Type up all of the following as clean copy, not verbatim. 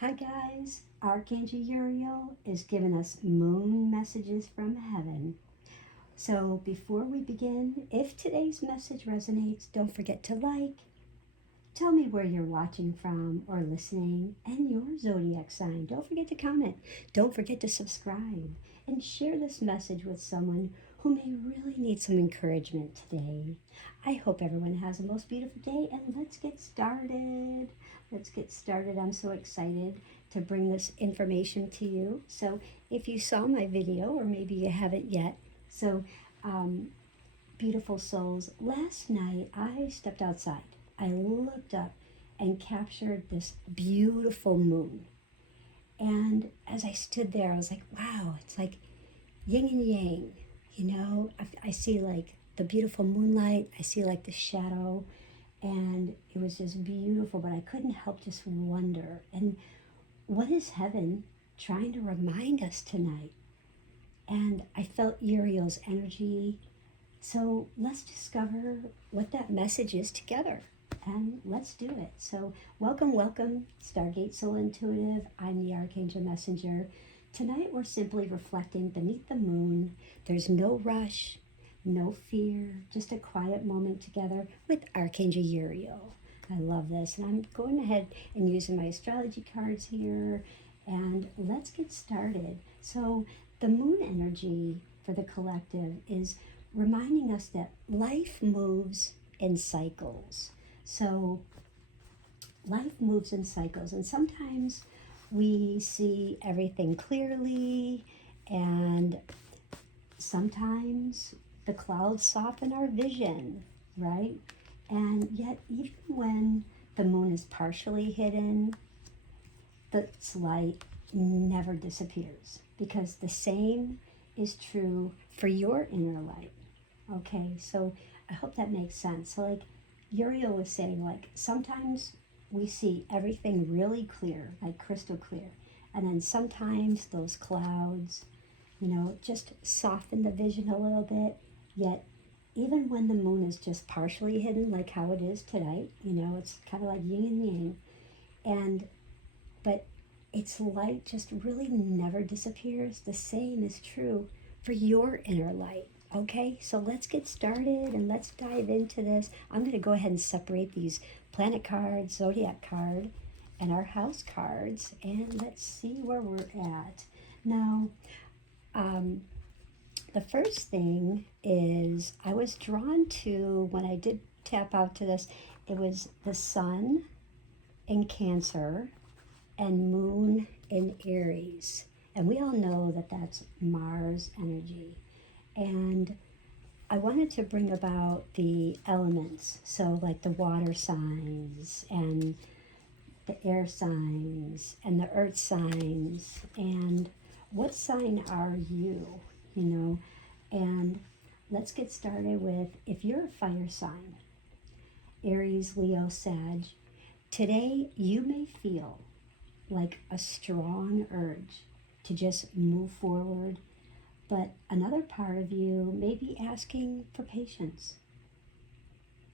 Hi guys, Archangel Uriel is giving us moon messages from heaven. So before we begin, if today's message resonates, don't forget to like, tell me where you're watching from or listening, and your zodiac sign. Don't forget to comment. Don't forget to subscribe and share this message with someone who may really need some encouragement today. I hope everyone has a most beautiful day, and let's get started. I'm so excited to bring this information to you. So if you saw my video, or maybe you haven't yet, um, beautiful souls, last night I stepped outside. I looked up and captured this beautiful moon. And as I stood there, I was like, wow, it's like yin and yang. I see like the beautiful moonlight, I see like the shadow, and it was just beautiful, but I couldn't help just wonder. And what is heaven trying to remind us tonight? And I felt Uriel's energy. So let's discover what that message is together. And let's do it. So welcome, Stargate Soul Intuitive. I'm the Archangel Messenger. Tonight we're simply reflecting beneath the moon. There's no rush, no fear, just a quiet moment together with Archangel Uriel. I love this. And I'm going ahead and using my astrology cards here. And let's get started. So the moon energy for the collective is reminding us that life moves in cycles. So life moves in cycles, and sometimes we see everything clearly, and sometimes the clouds soften our vision, right? And yet, even when the moon is partially hidden, its light never disappears, because the same is true for your inner light. Okay, so I hope that makes sense. So like Uriel was saying, like sometimes we see everything really clear, like crystal clear. And then sometimes those clouds, just soften the vision a little bit. Yet even when the moon is just partially hidden, like how it is tonight, it's kind of like yin and yang. But its light just really never disappears. The same is true for your inner light. Okay, so let's get started and let's dive into this. I'm going to go ahead and separate these planet cards, zodiac card, and our house cards, and let's see where we're at. Now, the first thing is I was drawn to, when I did tap out to this, it was the sun in Cancer and moon in Aries. And we all know that that's Mars energy. And I wanted to bring about the elements, so like the water signs and the air signs and the earth signs, and what sign are you, And let's get started with, if you're a fire sign, Aries, Leo, Sag, today you may feel like a strong urge to just move forward. But another part of you may be asking for patience.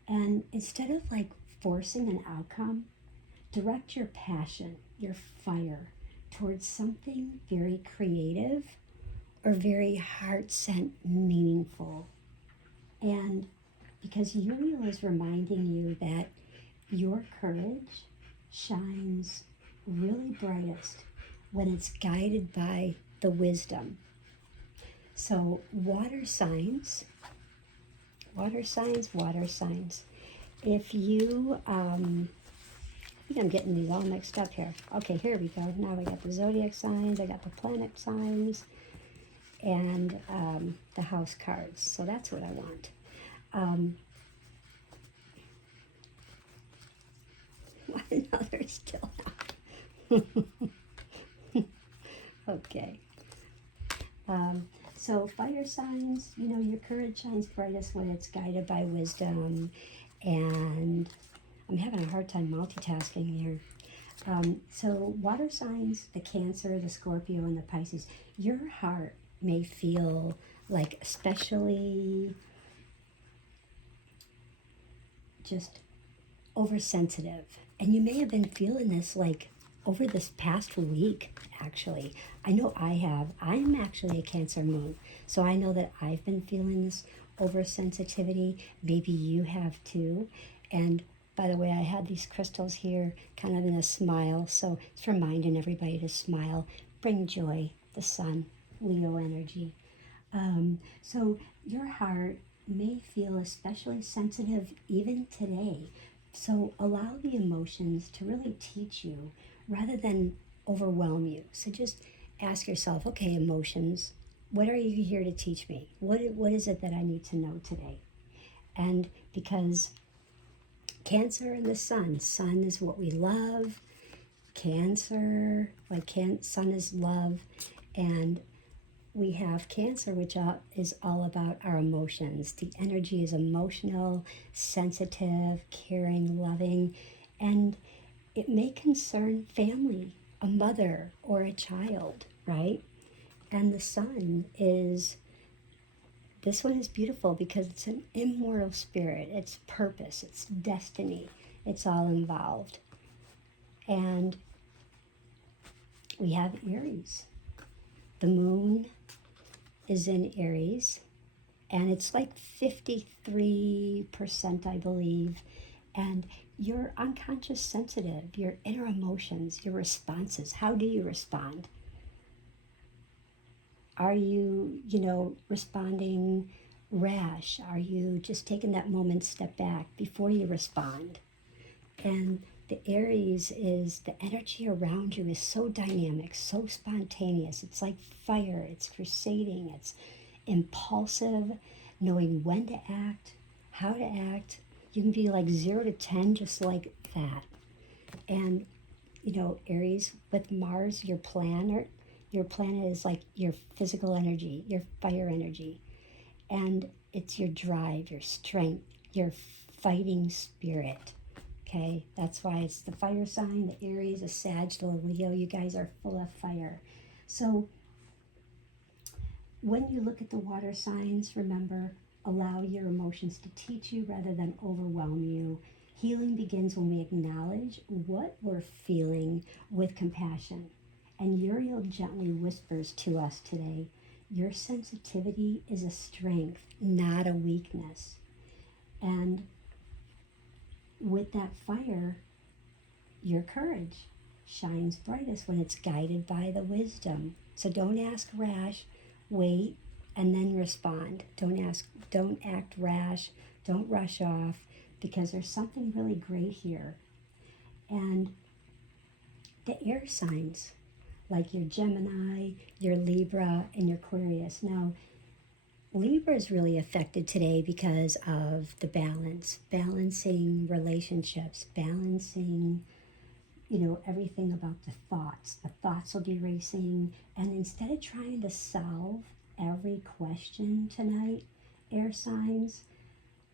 And instead of like forcing an outcome, direct your passion, your fire, towards something very creative or very heart-sent meaningful. And because Uriel is reminding you that your courage shines really brightest when it's guided by the wisdom. So water signs. If you, I think I'm getting these all mixed up here. Okay, here we go. Now I got the zodiac signs, I got the planet signs, and the house cards. So that's what I want. Another still out. Okay. So fire signs, your courage shines brightest when it's guided by wisdom. And I'm having a hard time multitasking here. So water signs, the Cancer, the Scorpio, and the Pisces, your heart may feel like especially just oversensitive. And you may have been feeling this like over this past week, actually. I know I have. I'm actually a Cancer moon, so I know that I've been feeling this oversensitivity. Maybe you have too. And by the way, I had these crystals here kind of in a smile, so it's reminding everybody to smile, bring joy, the sun, Leo energy. So your heart may feel especially sensitive even today. So allow the emotions to really teach you rather than overwhelm you. So just ask yourself, okay, emotions, what are you here to teach me? What is it that I need to know today? And because Cancer and the sun is what we love. Cancer, sun is love, and we have Cancer, which is all about our emotions. The energy is emotional, sensitive, caring, loving, and it may concern family, a mother or a child, right? And the sun is, this one is beautiful because it's an immortal spirit. It's purpose, it's destiny, it's all involved. And we have Aries. The moon is in Aries, and it's like 53%, I believe. And your unconscious sensitive, your inner emotions, your responses. How do you respond? Are you, responding rash? Are you just taking that moment, step back before you respond? And the Aries is the energy around you is so dynamic, so spontaneous. It's like fire, it's crusading, it's impulsive, knowing when to act, how to act. You can be like 0 to 10 just like that. And, Aries with Mars, your planet is like your physical energy, your fire energy. And it's your drive, your strength, your fighting spirit. Okay, that's why it's the fire sign, the Aries, the Sag, the Leo. You guys are full of fire. So when you look at the water signs, remember, allow your emotions to teach you rather than overwhelm you. Healing begins when we acknowledge what we're feeling with compassion. And Uriel gently whispers to us today, your sensitivity is a strength, not a weakness. And with that fire, your courage shines brightest when it's guided by the wisdom. So don't ask rash, wait, and then respond. Don't act rash, don't rush off, because there's something really great here. And the air signs, like your Gemini, your Libra, and your Aquarius. Now, Libra is really affected today because of the balancing relationships, balancing, everything about the thoughts. The thoughts will be racing. And instead of trying to solve every question tonight, air signs,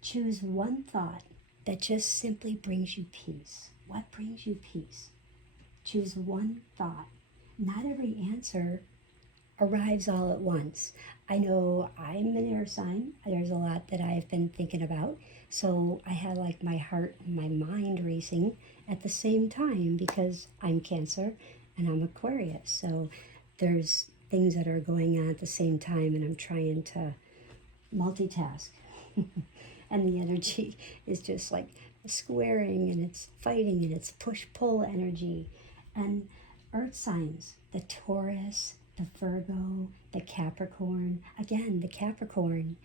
choose one thought that just simply brings you peace. What brings you peace? Choose one thought. Not every answer arrives all at once. I know I'm an air sign. There's a lot that I've been thinking about. So I have like my heart and my mind racing at the same time because I'm Cancer and I'm Aquarius. So there's things that are going on at the same time and I'm trying to multitask. And the energy is just like squaring and it's fighting and it's push-pull energy. And earth signs, the Taurus, the Virgo, the Capricorn, again, the Capricorn,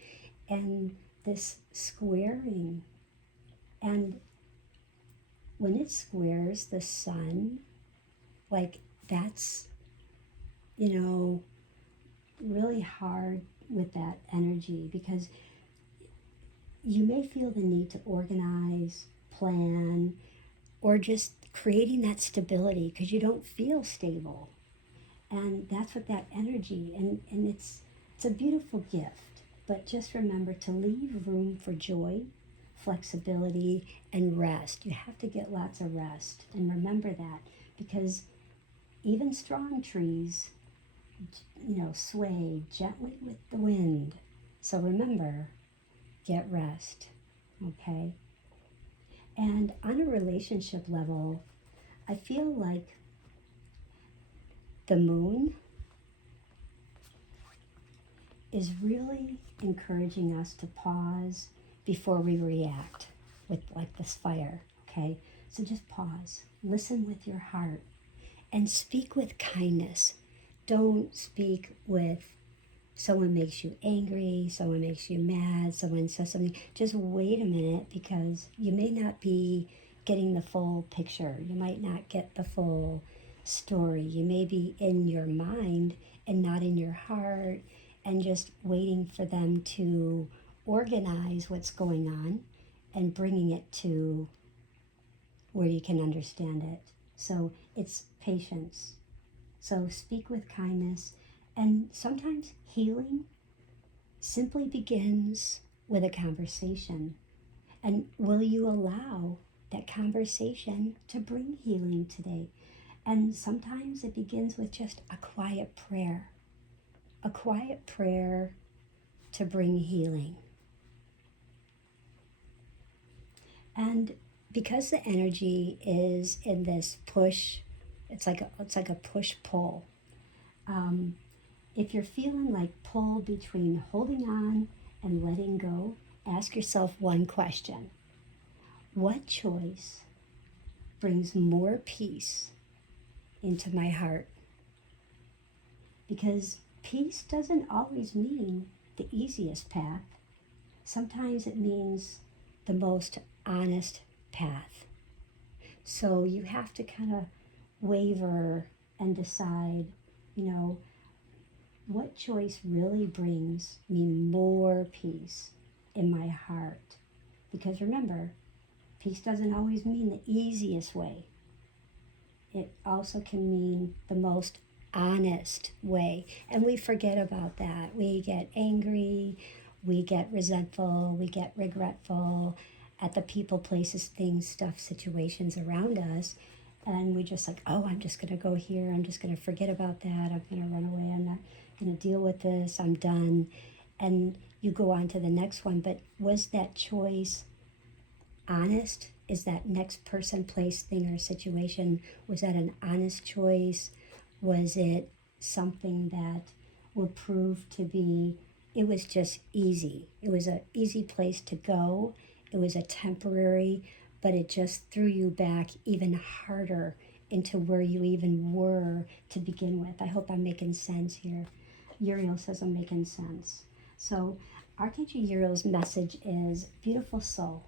and this squaring. And when it squares the sun, like that's, really hard with that energy because you may feel the need to organize, plan, or just creating that stability because you don't feel stable. And that's what that energy, and it's a beautiful gift, but just remember to leave room for joy, flexibility, and rest. You have to get lots of rest, and remember that, because even strong trees, sway gently with the wind. So remember, get rest, okay? And on a relationship level, I feel like The moon is really encouraging us to pause before we react with like this fire, okay? So just pause, listen with your heart, and speak with kindness. Don't speak with someone makes you angry, someone makes you mad, someone says something. Just wait a minute, because you may not be getting the full picture. You might not get the full story. You may be in your mind and not in your heart, and just waiting for them to organize what's going on and bringing it to where you can understand it. So it's patience. So speak with kindness. And sometimes healing simply begins with a conversation. And will you allow that conversation to bring healing today? And sometimes it begins with just a quiet prayer to bring healing. And because the energy is in this push, it's like a push-pull. If you're feeling like pull between holding on and letting go, ask yourself one question. What choice brings more peace into my heart? Because peace doesn't always mean the easiest path. Sometimes it means the most honest path. So you have to kind of waver and decide, what choice really brings me more peace in my heart? Because remember, peace doesn't always mean the easiest way. It also can mean the most honest way. And we forget about that. We get angry, we get resentful, we get regretful at the people, places, things, stuff, situations around us. And we just like, oh, I'm just going to go here. I'm just going to forget about that. I'm going to run away. I'm not going to deal with this. I'm done. And you go on to the next one. But was that choice honest? Is that next person, place, thing, or situation, was that an honest choice? Was it something that will prove to be, it was just easy. It was an easy place to go. It was a temporary, but it just threw you back even harder into where you even were to begin with. I hope I'm making sense here. Uriel says I'm making sense. So Archangel Uriel's message is, beautiful soul,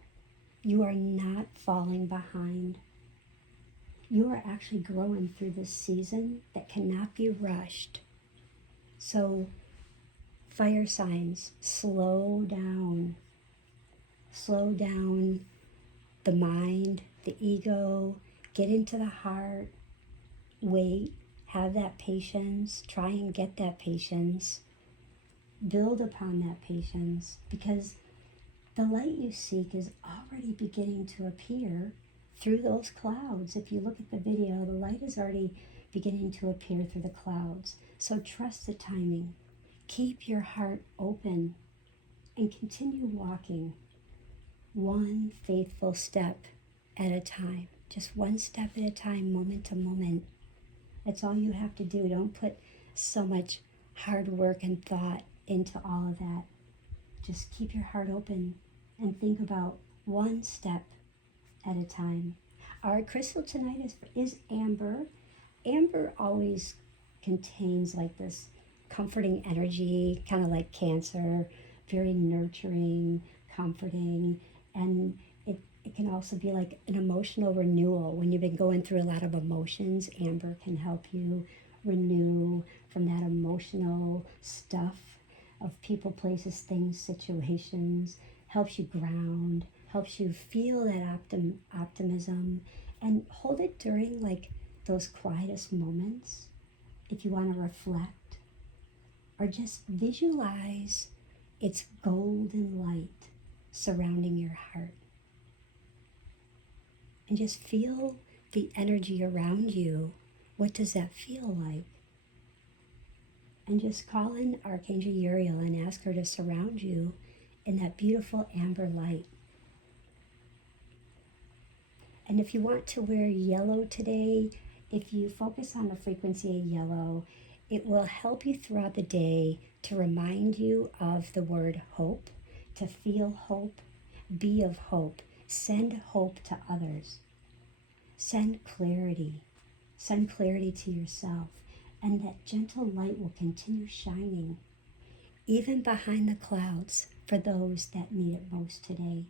you are not falling behind. You are actually growing through this season that cannot be rushed. So fire signs, slow down. Slow down the mind, the ego, get into the heart, wait, have that patience, try and get that patience, build upon that patience, because the light you seek is already beginning to appear through those clouds. If you look at the video, the light is already beginning to appear through the clouds. So trust the timing. Keep your heart open and continue walking one faithful step at a time. Just one step at a time, moment to moment. That's all you have to do. Don't put so much hard work and thought into all of that. Just keep your heart open and think about one step at a time. Our crystal tonight is amber. Amber always contains like this comforting energy, kind of like Cancer, very nurturing, comforting, and it can also be like an emotional renewal. When you've been going through a lot of emotions, amber can help you renew from that emotional stuff of people, places, things, situations, helps you ground, helps you feel that optimism, and hold it during like those quietest moments. If you want to reflect or just visualize its golden light surrounding your heart. And just feel the energy around you. What does that feel like? And just call in Archangel Uriel and ask her to surround you in that beautiful amber light. And if you want to wear yellow today, if you focus on the frequency of yellow, it will help you throughout the day to remind you of the word hope, to feel hope, be of hope, send hope to others, send clarity to yourself, and that gentle light will continue shining, even behind the clouds, for those that need it most today.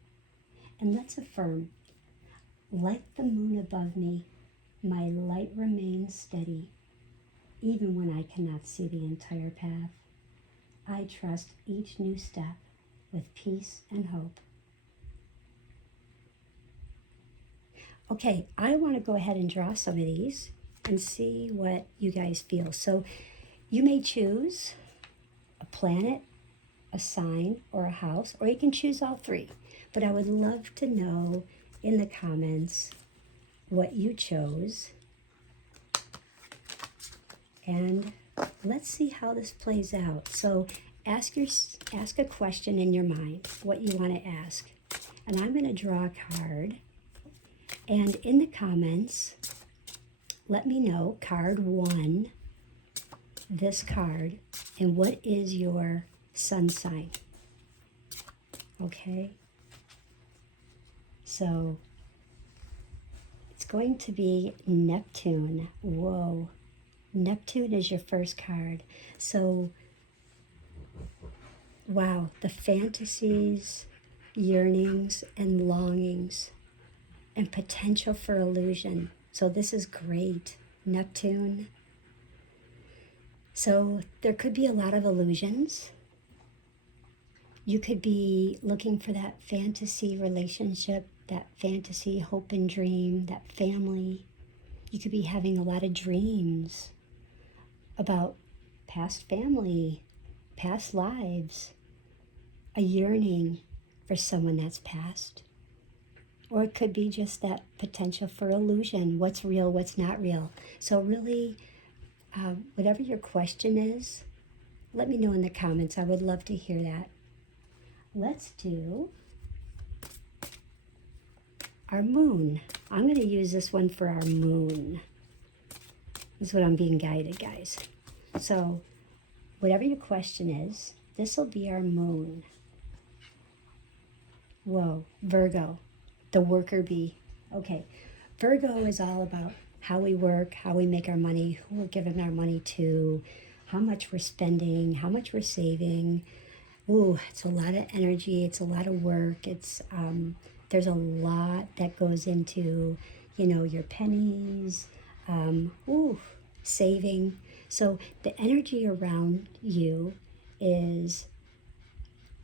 And let's affirm, like the moon above me, my light remains steady, even when I cannot see the entire path. I trust each new step with peace and hope. Okay, I want to go ahead and draw some of these and see what you guys feel. So you may choose a planet, a sign, or a house, or you can choose all three. But I would love to know in the comments what you chose. And let's see how this plays out. So ask a question in your mind, what you want to ask. And I'm going to draw a card. And in the comments, let me know, card 1, this card, and what is your sun sign. Okay? So it's going to be Neptune. Whoa. Neptune is your first card. So, wow, the fantasies, yearnings, and longings, and potential for illusion. So this is great, Neptune. So there could be a lot of illusions. You could be looking for that fantasy relationship, that fantasy hope and dream, that family. You could be having a lot of dreams about past family, past lives, a yearning for someone that's passed. Or it could be just that potential for illusion, what's real, what's not real. So really, whatever your question is, let me know in the comments. I would love to hear that. Let's do our moon. I'm going to use this one for our moon. This is what I'm being guided, guys. So whatever your question is, this will be our moon. Whoa, Virgo, the worker bee. Okay, Virgo is all about how we work, how we make our money, who we're giving our money to, how much we're spending, how much we're saving. Ooh, it's a lot of energy. It's a lot of work. It's there's a lot that goes into, your pennies, saving. So the energy around you is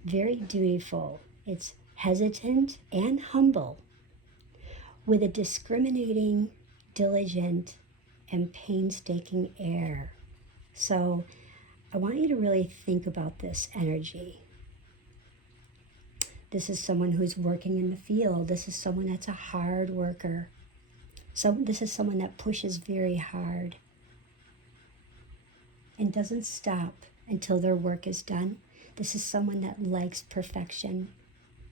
very dutiful. It's hesitant and humble, with a discriminating, diligent, and painstaking air. So I want you to really think about this energy. This is someone who's working in the field. This is someone that's a hard worker. So this is someone that pushes very hard and doesn't stop until their work is done. This is someone that likes perfection.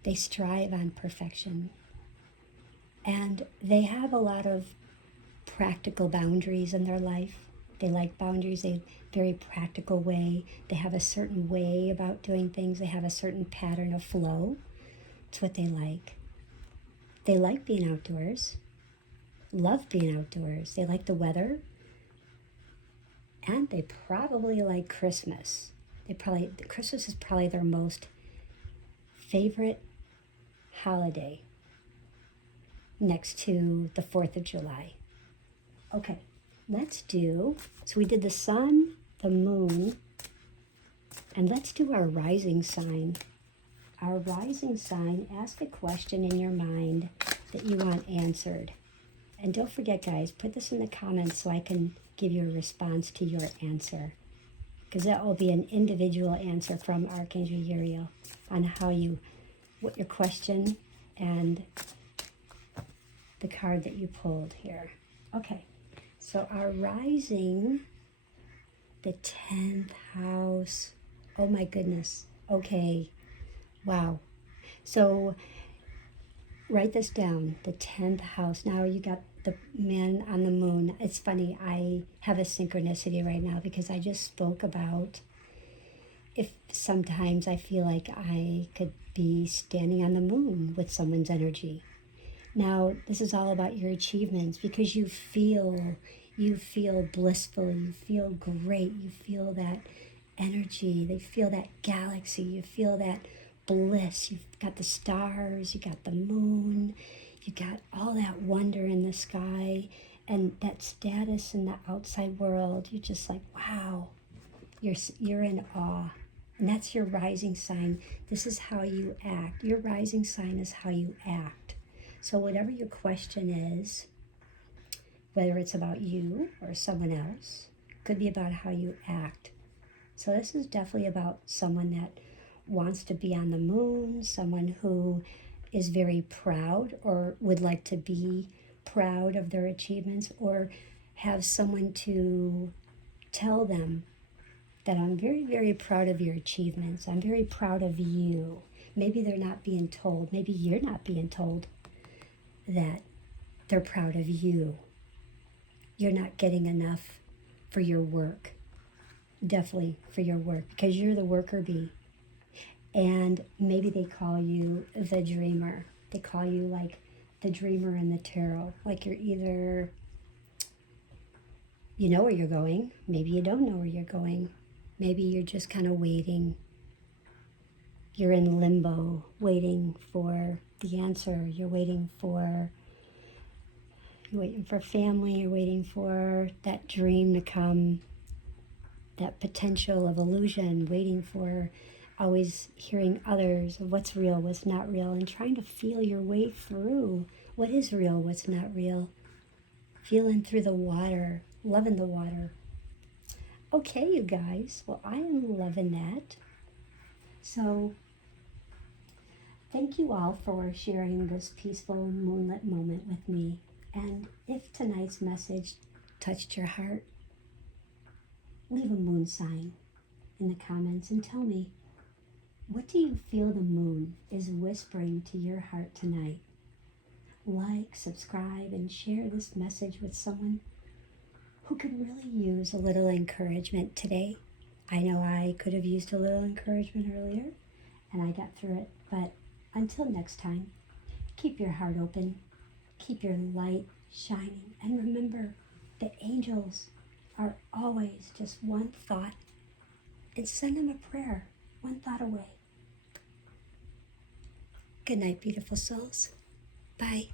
They strive on perfection. And they have a lot of practical boundaries in their life. They like boundaries, a very practical way. They have a certain way about doing things. They have a certain pattern of flow. It's what they like. They like being outdoors, love being outdoors. They like the weather, and they probably like Christmas. Christmas is probably their most favorite holiday, next to the 4th of July. Okay, so we did the sun, the moon, and let's do our rising sign. Our rising sign, ask a question in your mind that you want answered. And don't forget, guys, put this in the comments so I can give you a response to your answer, because that will be an individual answer from Archangel Uriel on what your question and the card that you pulled here. Okay, so our rising, the 10th house. Oh my goodness. Okay, wow. So write this down, the 10th house. Now you got the man on the moon. It's funny, I have a synchronicity right now because I just spoke about if sometimes I feel like I could be standing on the moon with someone's energy. Now, this is all about your achievements because you feel blissful, you feel great, you feel that energy, they feel that galaxy, you feel that bliss. You've got the stars, you got the moon, you got all that wonder in the sky and that status in the outside world. You're just like, wow, you're in awe. And that's your rising sign. This is how you act. Your rising sign is how you act. So whatever your question is, whether it's about you or someone else, could be about how you act. So this is definitely about someone that wants to be on the moon, someone who is very proud or would like to be proud of their achievements, or have someone to tell them that I'm very, very proud of your achievements. I'm very proud of you. Maybe they're not being told, maybe you're not being told that they're proud of you. You're not getting enough for your work. Definitely for your work, because you're the worker bee. And maybe they call you the dreamer. They call you like the dreamer in the tarot. Like you're either, you know where you're going, maybe you don't know where you're going. Maybe you're just kind of waiting. You're in limbo, waiting for the answer. You're waiting for family. You're waiting for that dream to come, that potential of illusion, waiting for always hearing others of what's real, what's not real, and trying to feel your way through what is real, what's not real. Feeling through the water, loving the water. Okay, you guys, well, I am loving that. So thank you all for sharing this peaceful moonlit moment with me. And if tonight's message touched your heart, leave a moon sign in the comments and tell me, what do you feel the moon is whispering to your heart tonight? Like, subscribe, and share this message with someone who could really use a little encouragement today. I know I could have used a little encouragement earlier, and I got through it. But until next time, keep your heart open, keep your light shining, and remember, the angels are always just one thought, and send them a prayer, one thought away. Good night, beautiful souls. Bye.